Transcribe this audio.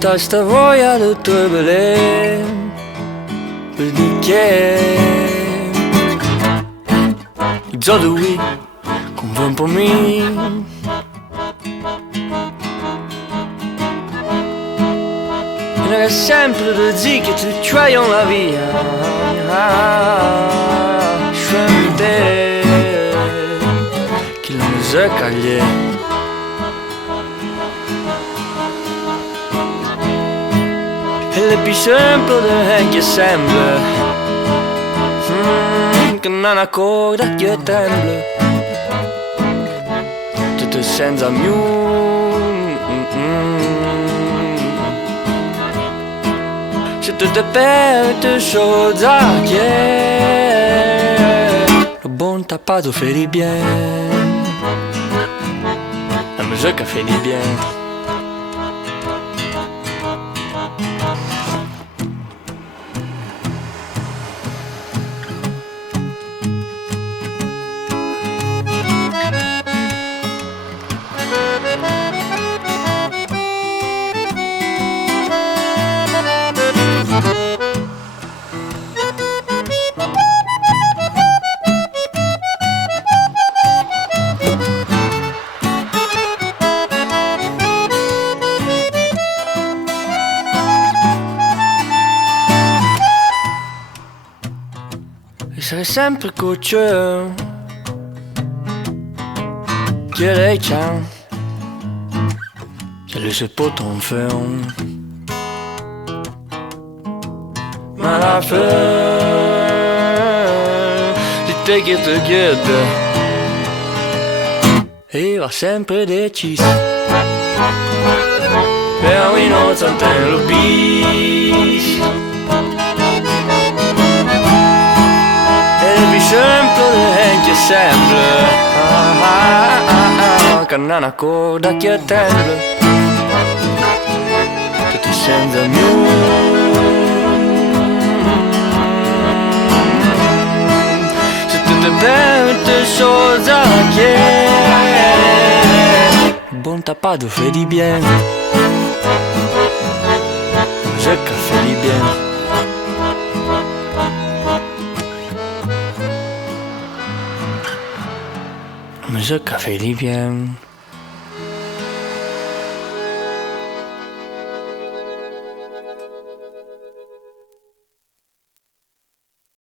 T'as sta voglia de te belè, per di che già lui come un po' mi è sempre da zi che tu c'hai una via scende che la musica gli è e le più sempre de che sembra che non ha corda che trembla tutto senza più se tu te perdi chose che le bon tapado fait du bien la musique fait du bien. E sarai sempre con te che lei c'ha che lui se può tromper ma la fin di te che ti chiede e va sempre deciso per lui non s'entende lo bis sempre che sembra che non ha corda che trembla tutto senza più se tu ti perdi chose che bon tapado fait du bien je che fait du bien. Musique fait du bien.